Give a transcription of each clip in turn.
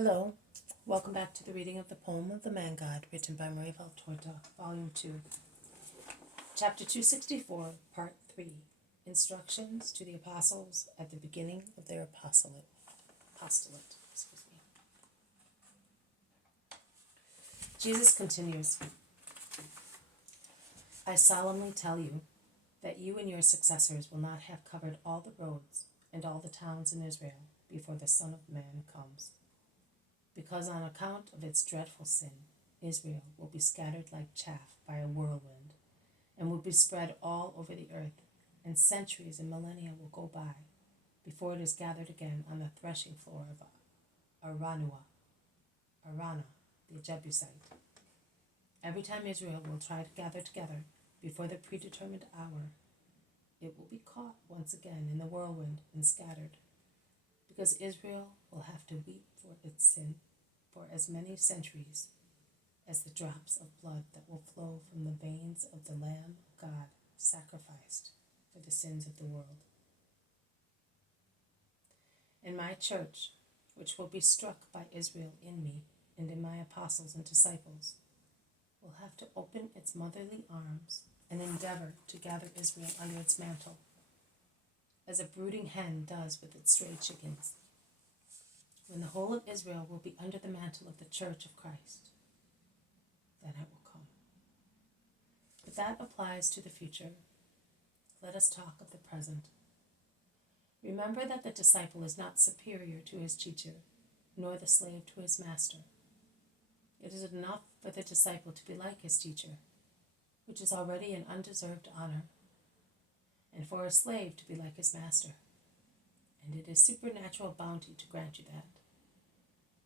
Hello, welcome back to the reading of the poem of the Man God, written by Marie Valtorta, Volume 2, Chapter 264, Part 3, Instructions to the Apostles at the beginning of their apostolate. Jesus continues, I solemnly tell you that you and your successors will not have covered all the roads and all the towns in Israel before the Son of Man comes. Because on account of its dreadful sin, Israel will be scattered like chaff by a whirlwind, and will be spread all over the earth, and centuries and millennia will go by before it is gathered again on the threshing floor of Arana, the Jebusite. Every time Israel will try to gather together before the predetermined hour, it will be caught once again in the whirlwind and scattered, because Israel will have to weep for its sin for as many centuries as the drops of blood that will flow from the veins of the Lamb of God sacrificed for the sins of the world. And my church, which will be struck by Israel in me and in my apostles and disciples, will have to open its motherly arms and endeavor to gather Israel under its mantle, as a brooding hen does with its stray chickens. When the whole of Israel will be under the mantle of the Church of Christ, then it will come. But that applies to the future. Let us talk of the present. Remember that the disciple is not superior to his teacher, nor the slave to his master. It is enough for the disciple to be like his teacher, which is already an undeserved honor, and for a slave to be like his master, and it is supernatural bounty to grant you that.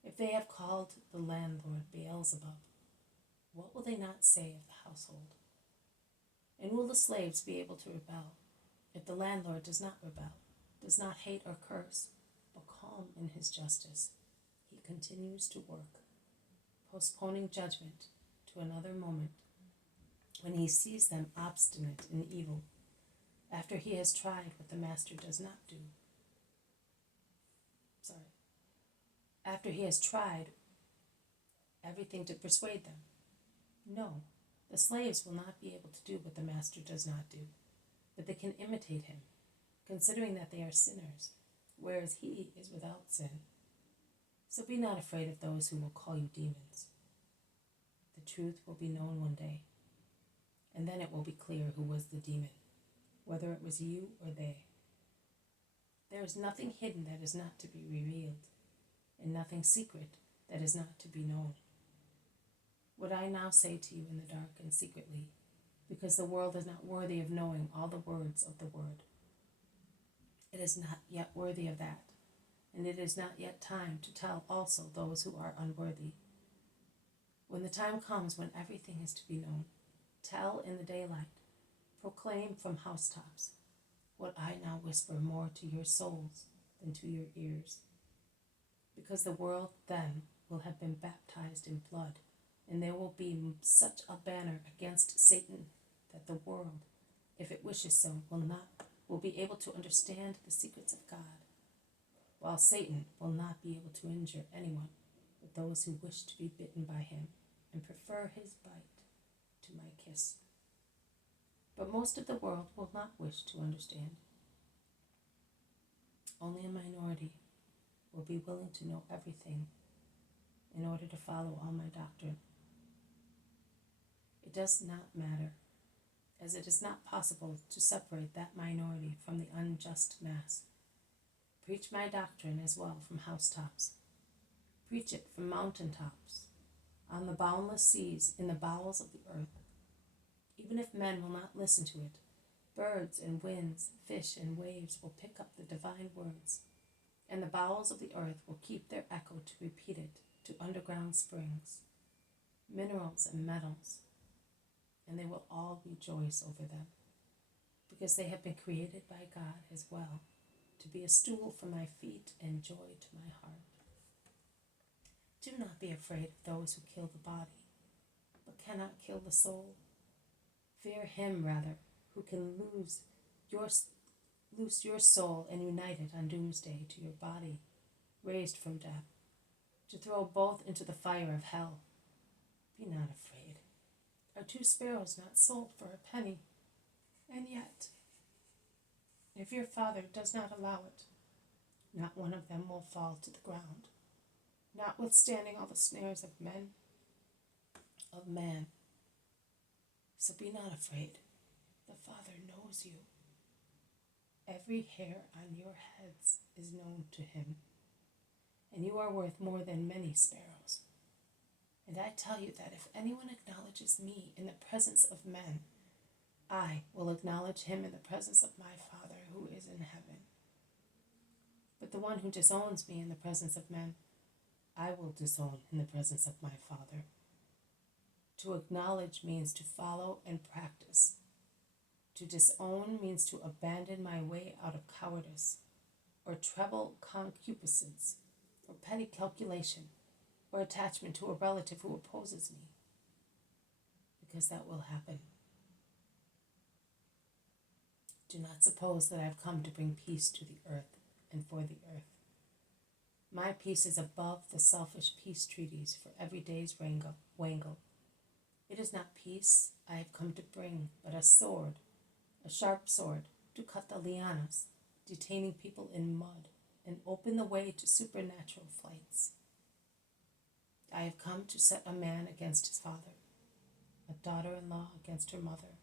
If they have called the landlord Beelzebub, what will they not say of the household? And will the slaves be able to rebel if the landlord does not rebel, does not hate or curse, but calm in his justice? He continues to work, postponing judgment to another moment when he sees them obstinate in evil, after he has tried what the master does not do. After he has tried everything to persuade them. No, the slaves will not be able to do what the master does not do, but they can imitate him, considering that they are sinners, whereas he is without sin. So be not afraid of those who will call you demons. The truth will be known one day, and then it will be clear who was the demon, whether it was you or they. There is nothing hidden that is not to be revealed, and nothing secret that is not to be known. What I now say to you in the dark and secretly, because the world is not worthy of knowing all the words of the word. It is not yet worthy of that, and it is not yet time to tell also those who are unworthy. When the time comes when everything is to be known, tell in the daylight, proclaim from housetops, what I now whisper more to your souls than to your ears. Because the world then will have been baptized in blood, and there will be such a banner against Satan that the world, if it wishes so, will be able to understand the secrets of God, while Satan will not be able to injure anyone but those who wish to be bitten by him and prefer his bite to my kiss. But most of the world will not wish to understand. Only a minority will be willing to know everything in order to follow all my doctrine. It does not matter, as it is not possible to separate that minority from the unjust mass. Preach my doctrine as well from housetops. Preach it from mountaintops, on the boundless seas, in the bowels of the earth. Even if men will not listen to it, birds and winds, fish and waves will pick up the divine words, and the bowels of the earth will keep their echo to repeat it to underground springs, minerals and metals, and they will all rejoice over them, because they have been created by God as well, to be a stool for my feet and joy to my heart. Do not be afraid of those who kill the body, but cannot kill the soul. Fear him, rather, who can loose your soul and unite it on doomsday to your body, raised from death, to throw both into the fire of hell. Be not afraid. Are 2 sparrows not sold for a penny? And yet, if your Father does not allow it, not one of them will fall to the ground, notwithstanding all the snares of man. So be not afraid. The Father knows you. Every hair on your heads is known to him, and you are worth more than many sparrows. And I tell you that if anyone acknowledges me in the presence of men, I will acknowledge him in the presence of my Father who is in heaven. But the one who disowns me in the presence of men, I will disown in the presence of my Father. To acknowledge means to follow and practice. To disown means to abandon my way out of cowardice, or treble concupiscence, or petty calculation, or attachment to a relative who opposes me, because that will happen. Do not suppose that I have come to bring peace to the earth and for the earth. My peace is above the selfish peace treaties for every day's wangle. It is not peace I have come to bring, but a sword, a sharp sword, to cut the lianas, detaining people in mud, and open the way to supernatural flights. I have come to set a man against his father, a daughter-in-law against her mother,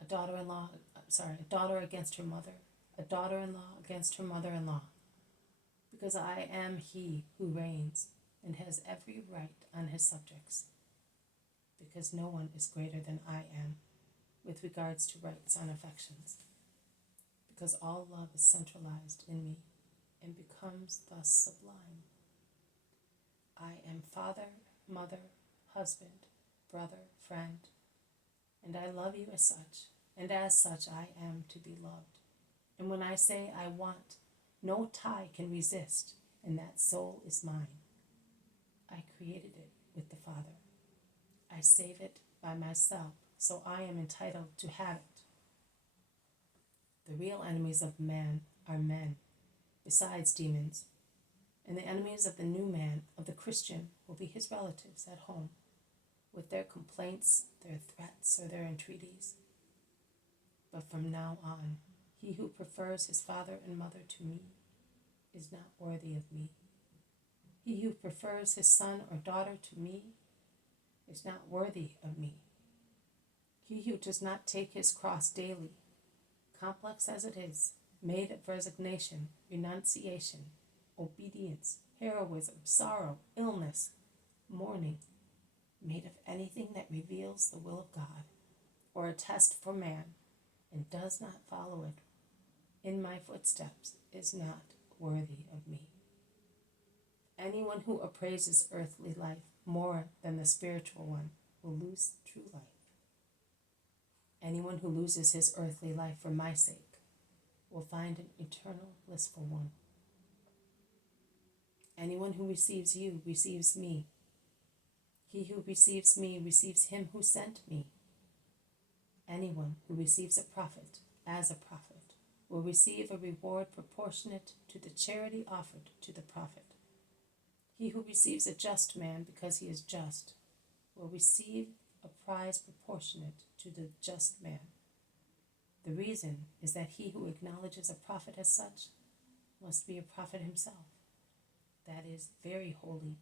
a daughter against her mother, a daughter-in-law against her mother-in-law, because I am he who reigns and has every right on his subjects, because no one is greater than I am with regards to rights on affections, because all love is centralized in me and becomes thus sublime. I am father, mother, husband, brother, friend, and I love you as such, and as such I am to be loved. And when I say I want, no tie can resist, and that soul is mine. I created it with the Father. I save it by myself, so I am entitled to have it. The real enemies of man are men, besides demons, and the enemies of the new man, of the Christian, will be his relatives at home, with their complaints, their threats, or their entreaties. But from now on, he who prefers his father and mother to me is not worthy of me. He who prefers his son or daughter to me is not worthy of me. He who does not take his cross daily, complex as it is, made of resignation, renunciation, obedience, heroism, sorrow, illness, mourning, made of anything that reveals the will of God, or a test for man, and does not follow it in my footsteps, is not worthy of me. Anyone who appraises earthly life more than the spiritual one will lose true life. Anyone who loses his earthly life for my sake will find an eternal, blissful one. Anyone who receives you receives me. He who receives me receives him who sent me. Anyone who receives a prophet as a prophet will receive a reward proportionate to the charity offered to the prophet. He who receives a just man because he is just will receive a prize proportionate to the just man. The reason is that he who acknowledges a prophet as such must be a prophet himself. That is, very holy,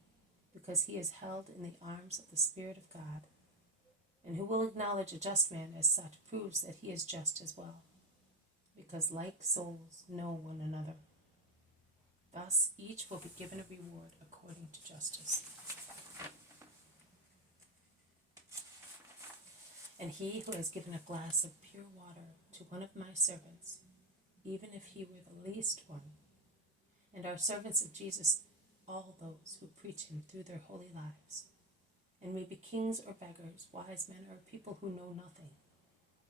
because he is held in the arms of the Spirit of God. And who will acknowledge a just man as such proves that he is just as well, because like souls know one another. Thus, each will be given a reward according to justice. And he who has given a glass of pure water to one of my servants, even if he were the least one, and are servants of Jesus, all those who preach him through their holy lives, and may be kings or beggars, wise men or people who know nothing,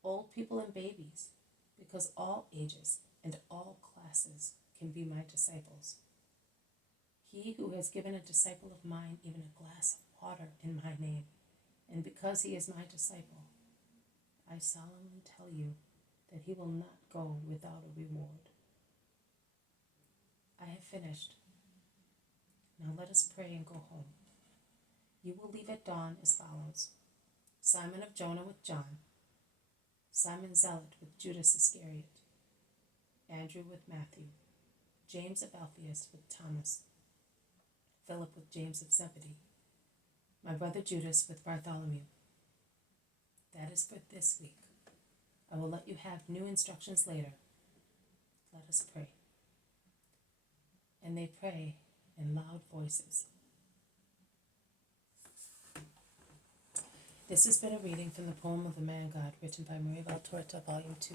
old people and babies, because all ages and all classes can be my disciples. He who has given a disciple of mine even a glass of water in my name, and because he is my disciple, I solemnly tell you that he will not go without a reward. I have finished. Now let us pray and go home. You will leave at dawn as follows: Simon of Jonah with John, Simon Zealot with Judas Iscariot, Andrew with Matthew, James of Alphaeus with Thomas, Philip with James of Zebedee, my brother Judas with Bartholomew. That is for this week. I will let you have new instructions later. Let us pray. And they pray in loud voices. This has been a reading from the poem of the Man God, written by Maria Valtorta, Volume 2,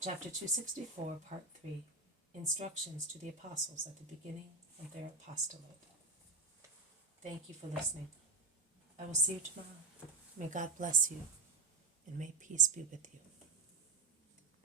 Chapter 264, Part 3, Instructions to the Apostles at the beginning of their Apostolate. Thank you for listening. I will see you tomorrow. May God bless you, and may peace be with you.